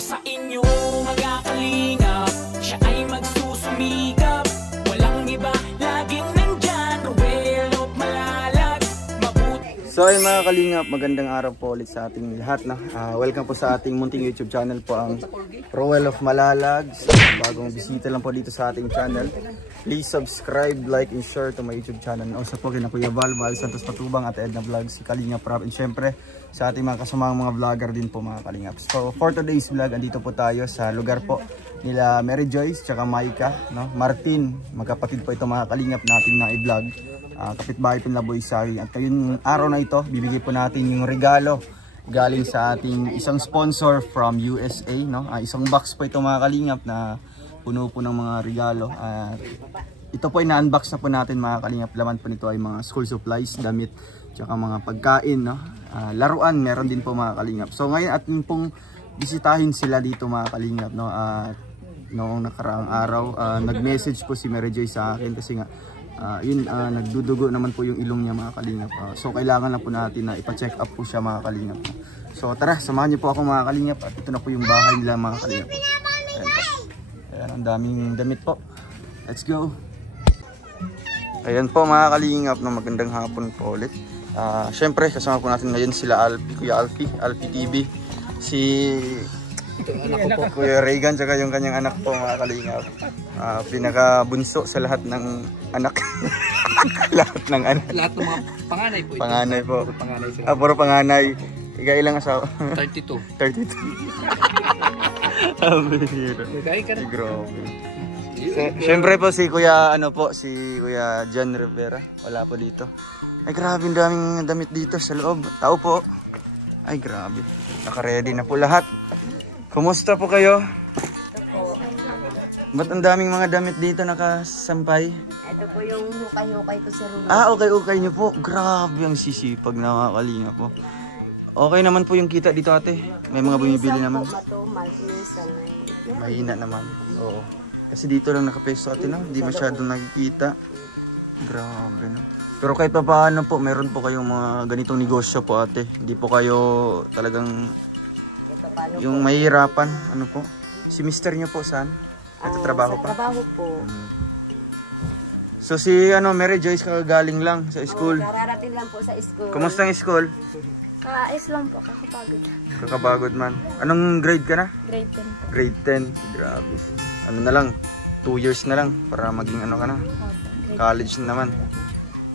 sa inyo mga kalingap, siya ay magsusumikap. Walang iba, laging nandyan, Ruel of Malalag, mabuti. So ay mga kalingap, magandang araw po ulit sa ating lahat. Welcome po sa ating munting YouTube channel po, ang Ruel of Malalag. So, bagong bisita lang po dito sa ating channel, please subscribe, like, and share to my YouTube channel. Also po kina Kuya Val Santos Patubang at Edna Vlog, si Kalingap Rap, and syempre sa ating mga kasamang mga vlogger din po mga kalingap. So for today's vlog, andito po tayo sa lugar po nila Mary Joyce tsaka Maika, no? Martin, magkapatid po ito mga kalingap natin na i-vlog. Kapitbahay po nila Boy Sari. At ngayong araw na ito, bibigay po natin yung regalo galing sa ating isang sponsor from USA, no? Isang box po ito mga kalingap na puno po ng mga regalo. Ito po ay na-unbox na po natin mga kalingap. Laman po nito ay mga school supplies, damit, tsaka mga pagkain, no? Laruan, meron din po mga kalingap. So ngayon atin pong bisitahin sila dito mga kalingap, no? Noong nakaraang araw, nag-message po si Mary Joy sa akin kasi nga nagdudugo naman po yung ilong niya mga kalingap. So kailangan lang po natin na ipa-check up po siya mga kalingap. So tara, samahan niyo po ako mga kalingap at ito na po yung bahay nila mga kalingap. Ayan, ang daming damit po. Let's go! Ayan po mga kalingap, no, magandang hapon po ulit. Siyempre kasama po natin ngayon sila Alfie, Kuya Alfie TV, si anak ko po, Kuya Regan, tsaka yung kanyang anak po mga kalingap. Pinakabunso sa lahat ng anak. Lahat ng anak. Lahat ng mga panganay po. Panganay po. Panganay sila. Puro panganay. Ilang asawa? 32. 32. Nagkain ka na. Grabe. Siyempre po si Kuya, si Kuya John Rivera. Wala po dito. Ay grabe, daming damit dito sa loob. Tao po. Ay grabe. Naka-ready na po lahat. Kumusta po kayo? Ito po. Ba't ang daming mga damit dito nakasampay? Ito po yung hukay-hukay ko sa room. Okay nyo po. Grabe ang sisipag na mga kalinga po. Okay naman po yung kita dito ate. May mga bumibili naman. Mahina naman. Oo. Kasi dito lang nakapeso ate, no? Hindi masyadong nakikita. Grabe, no? Pero kahit pa paano po, meron po kayong mga ganitong negosyo po ate. Hindi po kayo talagang yung mahihirapan. Ano po? Si mister nyo po saan? Trabaho pa? Trabaho po. So si Mary Joyce kakagaling lang sa school. Kararating lang po sa school. Kumusta ang school? Ayos lang po, kakapagod. Kakapagod man. Anong grade ka na? Grade 10 po. Grade 10. Grabe. Ano na lang, 2 years na lang para maging ano ka na. College na naman.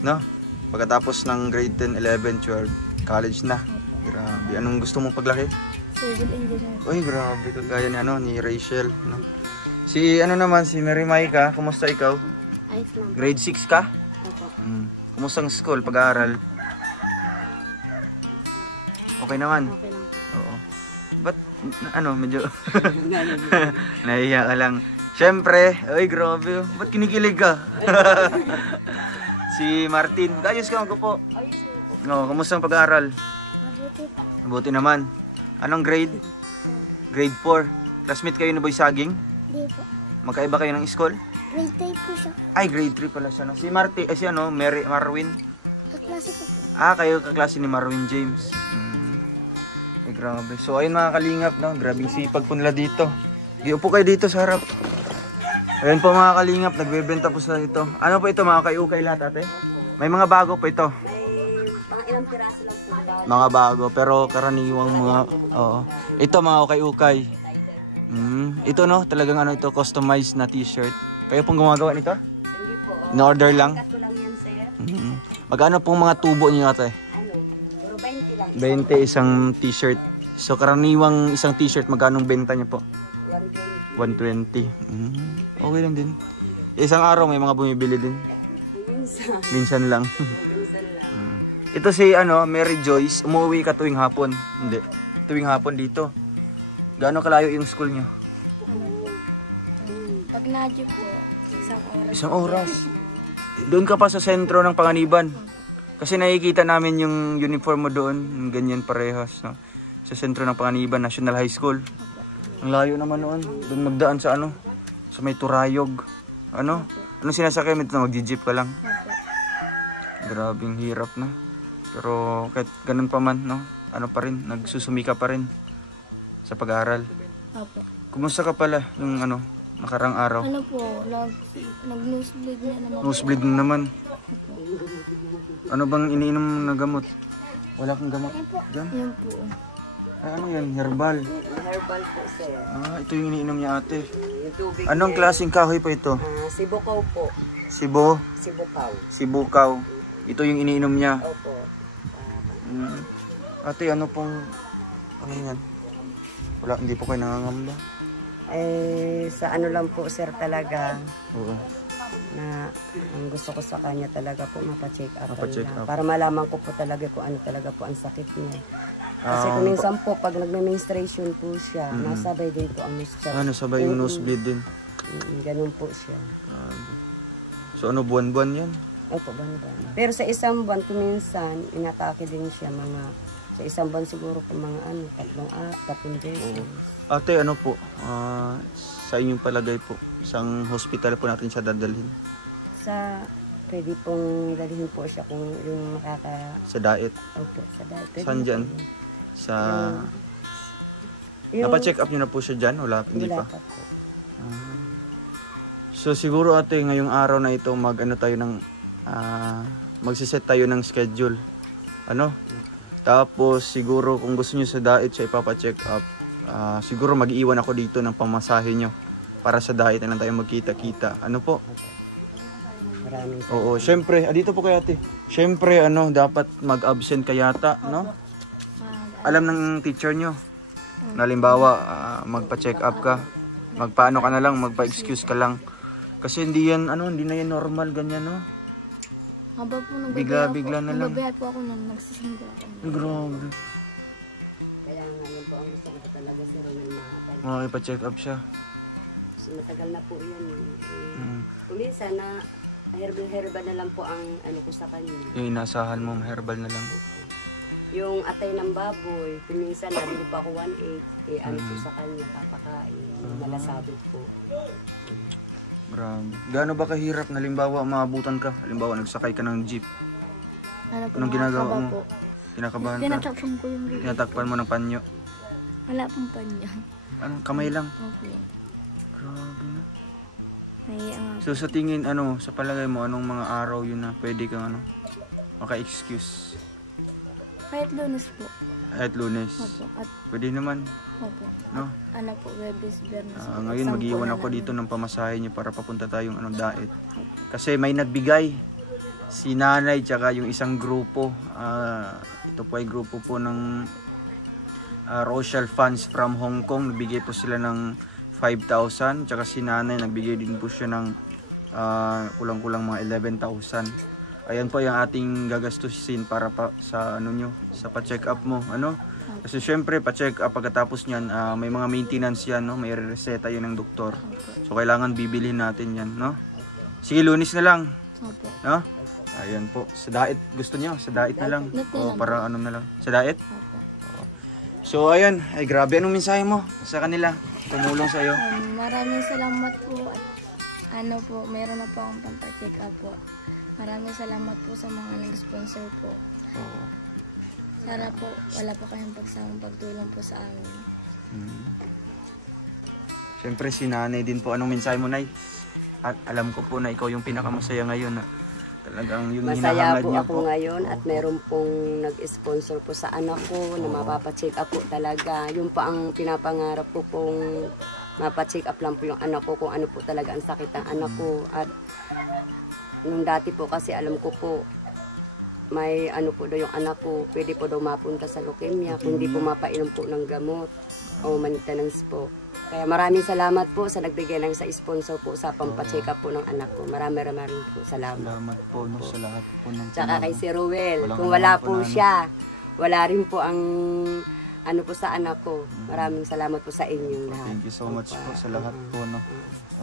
No? Pagkatapos ng grade 10, 11, 12, college na. Grabe. Anong gusto mong paglaki? Civil engineer. Uy, grabe. Kagaya ni Rachel. No? Si naman, si Mary Maika. Kumusta ikaw? Ayos lang. Grade 6 ka? Opo. Kumusta ang school, pag-aaral? Okay naman? Okay lang po. Oo. Ba't, medyo nahiya ka lang. Siyempre, ay grabe. Ba't kinikilig ka? Si Martin. Ayos ka po. Ayos lang po. No, kumusta ang pag-aaral? Mabuti. Mabuti naman. Anong grade? Grade 4. Classmate kayo ni Boy Saging? Hindi po. Magkaiba kayo ng school? Grade 3 po siya. Ay, grade 3 pala siya. No? Si Martin, Marwin. Kaklase po. Kayo kaklase ni Marwin James. Ay, grabe. So, ayun mga kalingap, no? Grabing sipag po nila dito. Upo kayo dito sa harap. Ayun po mga kalingap, nagbebenta po sa ito. Ano po ito, mga ukay-ukay lahat ate? May mga bago po ito. May ilang piraso lang po bago. Mga bago, pero karaniwang mga, oo. Ito mga ukay-ukay. Ito no, talagang ito, customized na t-shirt. Kayo pong gumagawa nito? Hindi po. In-order lang? Kato lang yan sir. Magkano pong mga tubo niyo ate? Puro 20 lang. 20 isang t-shirt. So karaniwang isang t-shirt, magkano benta niyo po? 120. 120. Okay lang din. Isang araw may mga bumibili din. Minsan lang. Ito si Mary Joyce, umuwi ka tuwing hapon. Hindi. Tuwing hapon dito. Gaano kalayo yung school niyo? Pag nadyo po, isang oras. Isang oras. Doon ka pa sa sentro ng Panganiban. Kasi nakikita namin yung uniform mo doon, ganyan parehas, no? Sa sentro ng Panganiban National High School. Ang layo naman noon. Doon magdaan sa sa may Turayog. Anong sinasakay mo dito? Mag-jeep ka lang. Grabing hirap na. Pero kahit ganun pa man, no? Pa rin, nagsusumika pa rin sa pag-aaral. Opo. Kumusta ka pala yung ano, nakarang araw? Ano po, nag-nosebleed na naman. Nosebleed na naman. Ano bang iniinom na gamot? Wala kang gamot dyan? Yan po. Ay, ano yan? Herbal. Herbal po, sir. Ah, ito yung iniinom niya ate. Yung tubig. Anong klaseng kahoy po ito? Sibukaw po. Sibukaw. Sibukaw. Ito yung iniinom niya. Opo. Ate, ano pong, ano yan? Wala, hindi po kayo nangangamba? Sa ano lang po, sir, talaga. Oo. Na ang gusto ko sa kanya talaga po mapacheck up. Mapacheck up. Para malaman ko po talaga kung ano talaga po ang sakit niya. Kasi kung minsan po, pag nagme-menstruation po siya, nasabay din po ang menstruation. Ano, sabay yung nosebleed din? Ganun po siya. So ano, buwan-buwan yan? Opo, buwan-buwan. Pero sa isang buwan, kung minsan, inatake din siya mga, sa isang buwan siguro po mga ano, tatlong days. Ate, ano po, sa inyong palagay po, isang hospital po natin siya dadalhin? Pwede pong dalhin po siya kung yung Sa diet? Opo, sa diet. Saan dyan? Napacheck up nyo na po siya dyan? Wala, hindi pa? pa po. So siguro ate, ngayong araw na ito, magsiset tayo ng schedule. Ano? Tapos siguro kung gusto nyo sa diet siya ipapacheck up, siguro mag-iwan ako dito ng pamasahe nyo. Para sa diet na lang tayo magkita-kita. Ano po? Maraming Oo, syempre, dito po kayo ate. Syempre, ano, dapat mag-absent ka yata, no? Alam ng teacher nyo. Halimbawa, magpa-check up ka. Magpaano ka na lang, magpa-excuse ka lang. Kasi hindi yan, ano, hindi na yan normal, ganyan, no? Haba po, Bigla-bigla na lang. nagbabihat po ako nang nagsisingga ako. Ay, grabe. Kaya nga yun po ang gusto ko talaga si Ronel Ipa-check up siya. matagal na po yan. Kung minsan na herbal na lang po ang ano ko sa kanya. Yung inasahan mo, herbal na lang. Yung atay ng baboy, kung minsan nabili pa ako 1.8, ano po sa kanya, papakain, malasabog po. Grabe. Gaano ba kahirap na halimbawa maabutan ka? Halimbawa nagsakay ka ng jeep. Ano po, Anong ginagawa mo? po. Kinakabahan ka? Tinatakpan ko yung bibig. Tinatakpan mo ng panyo? Wala pong panya. Anong kamay lang? Okay. Grabe na. Naiya nga. So sa tingin, ano, sa palagay mo, anong mga araw yun na pwede kang ano, maka-excuse? Kahit Lunes po. Kahit Lunes? Opo. At Pwede naman, opo. no? Ano po, Webes, Bernas. Ngayon mag-iwan ako dito ng pamasahe niyo para papunta tayong ano, diet. Kasi may nagbigay si nanay tsaka yung isang grupo. Ito po ay grupo po ng Rochelle Funds from Hong Kong. Nagbigay po sila ng 5,000. Tsaka si nanay nagbigay din po siya ng kulang-kulang mga 11,000. Ayan po yung ating gagastusin para pa sa ano nyo, sa pa-check up mo, ano? Kasi syempre pa-check up pagkatapos niyan, may mga maintenance yan, no? May reseta yun ng doktor. So kailangan bibilhin natin yan, no? Sige, Lunes na lang. Opo. No? Ayan po. Sa diet, gusto niyo? Sa diet na lang. O para ano na lang. Sa diet? Opo. So ayan, ay grabe, anong mensahe mo sa kanila? Tumulong sa iyo. Maraming salamat po at ano po, mayroon na po akong pampacheck up po. Maraming salamat po sa mga nag-sponsor po. Oo. Sana po wala pa kayong pagsamang pagtulong po sa amin. Siyempre si nanay din po. Anong mensahe mo, Nay? At alam ko po na ikaw yung pinakamasaya ngayon na talagang yung Masaya hinahangad po niya ako ngayon at meron pong nag-sponsor po sa anak ko na mapapacheck up po talaga. Yun pa ang pinapangarap ko pong mapacheck up lang po yung anak ko kung ano po talaga ang sakit ng anak ko. At nung dati po kasi alam ko po may ano po daw yung anak ko, pwede po daw mapunta sa leukemia kung hindi po mapainom po ng gamot o maintenance po. Kaya maraming salamat po sa nagbigay ng sa sponsor po sa pampacheck up po ng anak ko. Maraming po salamat. Salamat po, no, sa lahat po ng Tsaka kay si Ruel, Walang kung wala naman po po na siya, wala rin po ang ano po sa anak ko. Maraming salamat po sa inyong lahat. Thank you so much po sa lahat po, no.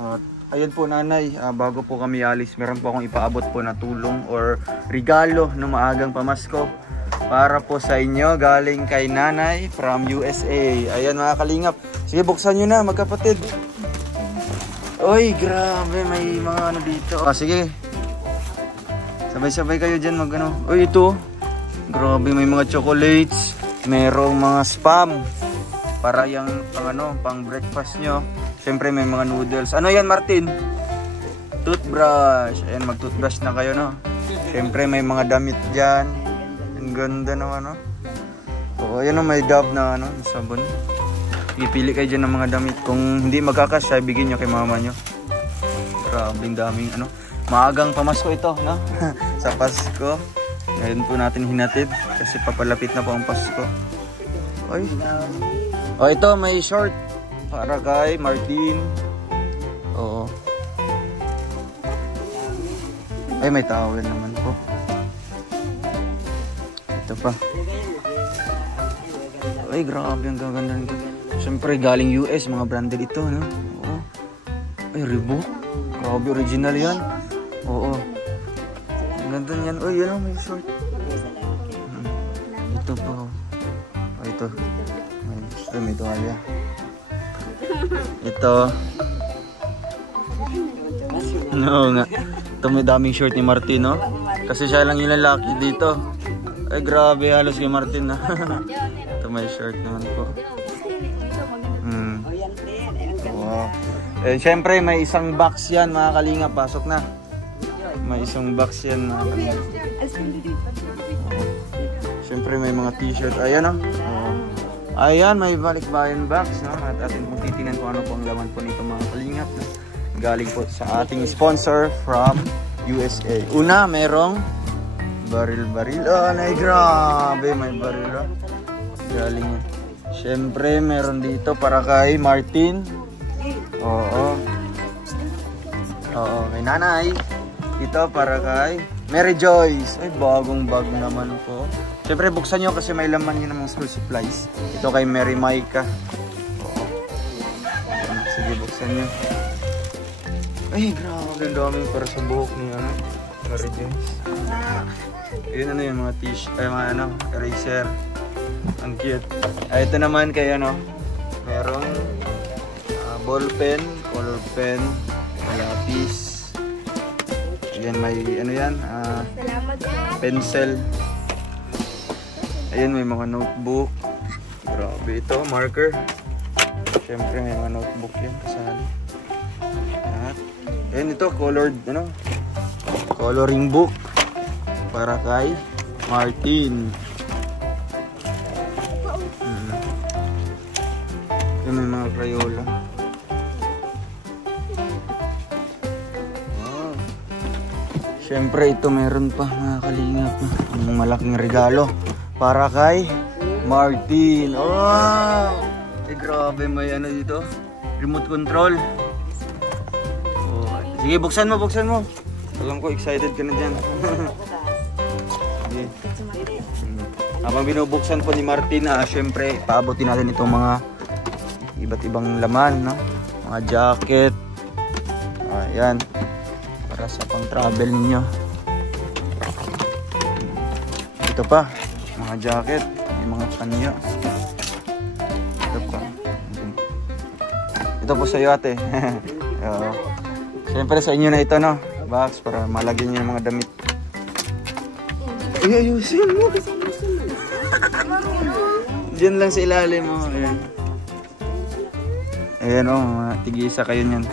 At ayan po, nanay, bago po kami alis, meron po akong ipaabot po na tulong or regalo ng maagang pamasko para po sa inyo galing kay nanay from USA. Ayan mga kalingap. Sige, buksan nyo na magkapatid. Oy, grabe, may mga ano dito. Sige. Sabay-sabay kayo dyan mag ano. Uy, ito. Grabe, may mga chocolates. Merong mga spam. para yung pang breakfast nyo. Siyempre may mga noodles. Ano yan, Martin? Toothbrush. Ayan, mag-toothbrush na kayo, no? Siyempre may mga damit dyan. Ang ganda naman, no? Oo, ayan o, may Dove na sabon. Pipili kayo dyan ng mga damit. Kung hindi magkakasya, bigyan nyo kay mama nyo. Grabe, daming maagang pamasko ito, no? Sa Pasko. Ngayon po natin hinatid kasi papalapit na po ang Pasko. Oy. Oh, ito may short para kay Martin. Oo. Ay, may towel naman po. Ito pa. Ay, grabe ang gaganda nito. Siyempre galing US, mga branded ito, no? Oo. Ay, Reebok. Grabe, original yan. Oo. Ganda niyan. Oh, yan may short. Ito pa. Oh, ito. May tuwalya. Ito. No nga. Ito may daming short ni Martin, no? Kasi siya lang yung lalaki dito. Ay, grabe. Halos kay Martin, na. Ito may short naman po. Wow. Eh, syempre, may isang box yan, mga kalinga. Pasok na. May isang box yan, mga kalinga. Siyempre may mga t-shirt. Ayan, ayan, may balikbayan box, no? At atin pong titingnan kung ano po ang laman po nito, mga kalingap, no? Galing po sa ating sponsor from USA. Una, merong baril-baril. Ay, grabe, may baril. Galing yan. Siyempre, meron dito para kay Martin. Oo. Oo, kay nanay. Ito para kay Mary Joyce. Ay, bagong bag naman po. Siyempre, buksan nyo kasi may laman yun ng mga school supplies. Ito kay Mary Maika. Oo. Sige, buksan nyo. Ay, grabe. Ang daming para sa buhok ni Mary Joyce. Yun yung mga t-shirt. Ay, mga eraser. Ang cute. Ay, ito naman kay merong ball pen, color pen, lapis. Ayan, may yan, pencil. Ayan, may mga notebook. Grabe ito, marker. Siyempre may mga notebook yan kasali. At ayan, ito colored, coloring book para kay Martin. Ayan, may mga Crayola. Siyempre ito meron pa, mga kalingap, ang malaking regalo para kay Martin. Oh! Eh, grabe, may dito, remote control. Oh, sige, buksan mo. Alam ko excited ka na dyan. Sige. Habang binubuksan po ni Martin, siyempre paabotin natin itong mga iba't ibang laman, no? Mga jacket. Ayan. Para sa pang-travel ninyo. Ito pa, mga jacket, may mga panyo. Ito pa. Ito po sa iyo, ate. Siyempre sa inyo na ito, no? Box para malagyan niyo yung mga damit. Ay, ayusin mo. Diyan lang sa ilalim mo. Ayan. Ayan, tig-isa kayo niyan.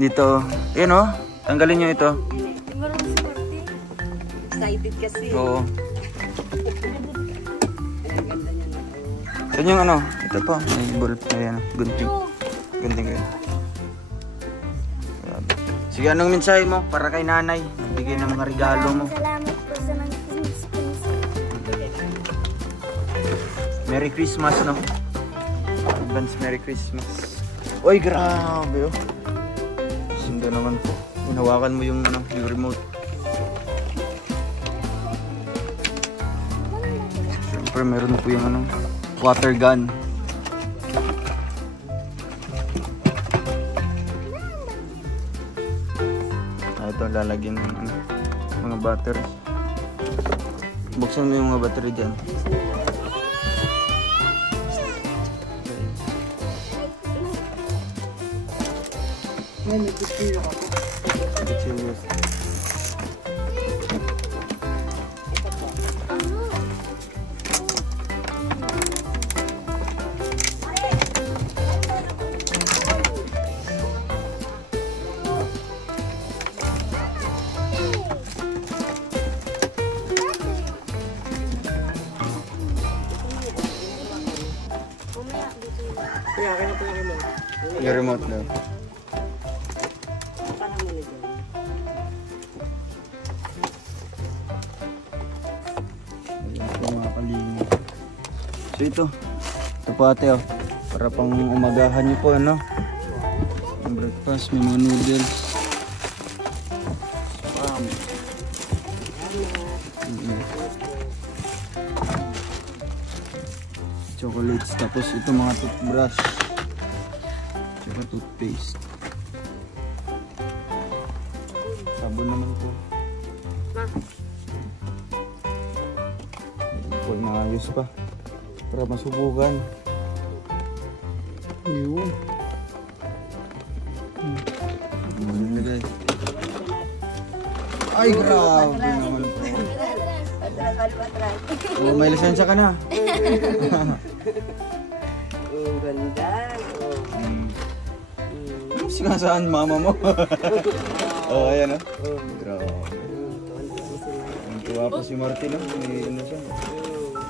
Dito, ayan tanggalin nyo ito. Excited kasi. Oo. Saan yung ito po, may bulb, ayan, gunting. Gunting kayo. Sige, anong mensahe mo para kay nanay? Nagbigay ng mga regalo mo. Salamat po sa mga sponsor. Merry Christmas, no? Advance Merry Christmas. Uy, grabe, Ganda naman po. Hinawakan mo yung remote. Siyempre meron po yung water gun. Ito lalagyan ng mga battery. Buksan mo yung mga battery dyan. May kutsilyo ako. Kutsilyo. Kaya kaya po yung remote. Yung remote daw. Paano mo na dyan? Ayan po mga kalinga. So ito po ate oh. Para pang umagahan nyo po ano. Ang breakfast, may mga noodles. Spam. Chocolates, tapos ito mga toothbrush tsaka toothpaste, sabon naman po. Hindi po inaayos pa para masubukan. Ayun. Guys. Ay grabe naman po. Oh, may lisensya ka na. Oh, ganda. Sinasaan mama mo? Oh, ayan oh. Grabe. Ang tuwa po si Martin oh. May ano siya.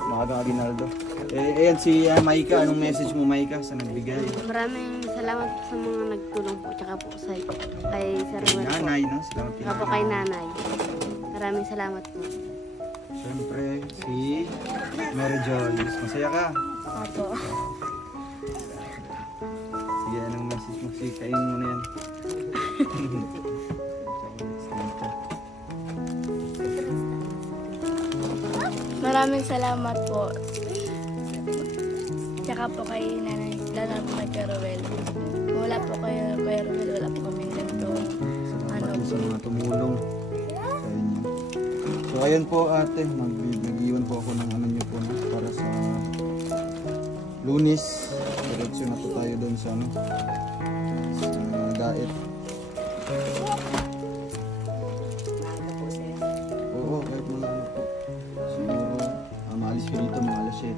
Maagang Aguinaldo. Ayan si Maika. Anong message mo Maika sa nagbigay? Maraming salamat po sa mga nagtulong po, tsaka po kay Sir Ruel po. Nanay no? Salamat Tsaka po kay nanay. Maraming salamat po. Siyempre si Mary Jones. Masaya ka? Opo. Sige, anong message mo? Sige, kain mo na yan. Maraming salamat po. Tsaka po kay nanay, lalo po kay Kuya Ruel. Kung wala po kayo Kuya Ruel, wala po kami ganito. Salamat din sa mga tumulong sa inyo. So ayun po ate, mag-iwan po ako ng ano nyo po no, para sa Lunes. Diretso na po tayo doon sa ano, sa diet. Oo, kahit mga ano po. Siguro, maalis ko dito mga alas 7.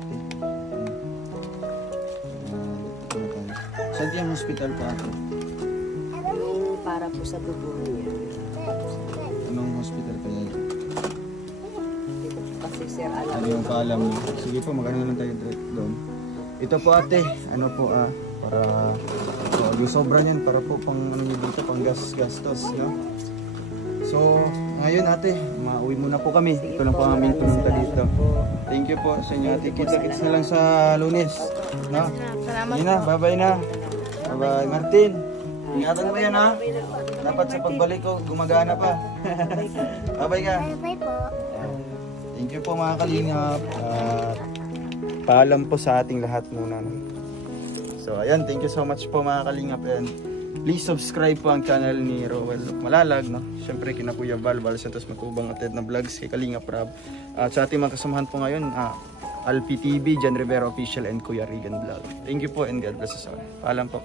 Saan yung hospital pa ate? Yung para po sa dugo niya. Anong hospital kaya yun? Kasi sir, alam Ano yung paalam mo? Sige po, magano lang tayo direct doon. Ito po ate, ano po para yung sobra niyan para po pang ano nyo dito, pang gastos, no? So, ngayon ate, mauwi muna po kami. Ito lang po ang aming pununta dito. Thank you po sa inyo ate. Kita-kits na lang sa Lunes, no? Salamat Yun na, bye-bye na. Bye-bye. Martin, ingatan mo yan ha. Dapat sa pagbalik ko, gumagana pa. Bye-bye ka. Bye po. Thank you po mga kalingap. Paalam po sa ating lahat muna. So ayan, thank you so much po mga kalingap. And please subscribe po ang channel ni Roel Malalag. No? Siyempre kina Kuya Val Santos Matubang at na vlogs kay Kalingap Rab. At sa ating mga kasamahan po ngayon, Alpi TV, Jan Rivera Official and Kuya Regan Vlog. Thank you po and God bless us all. Paalam po.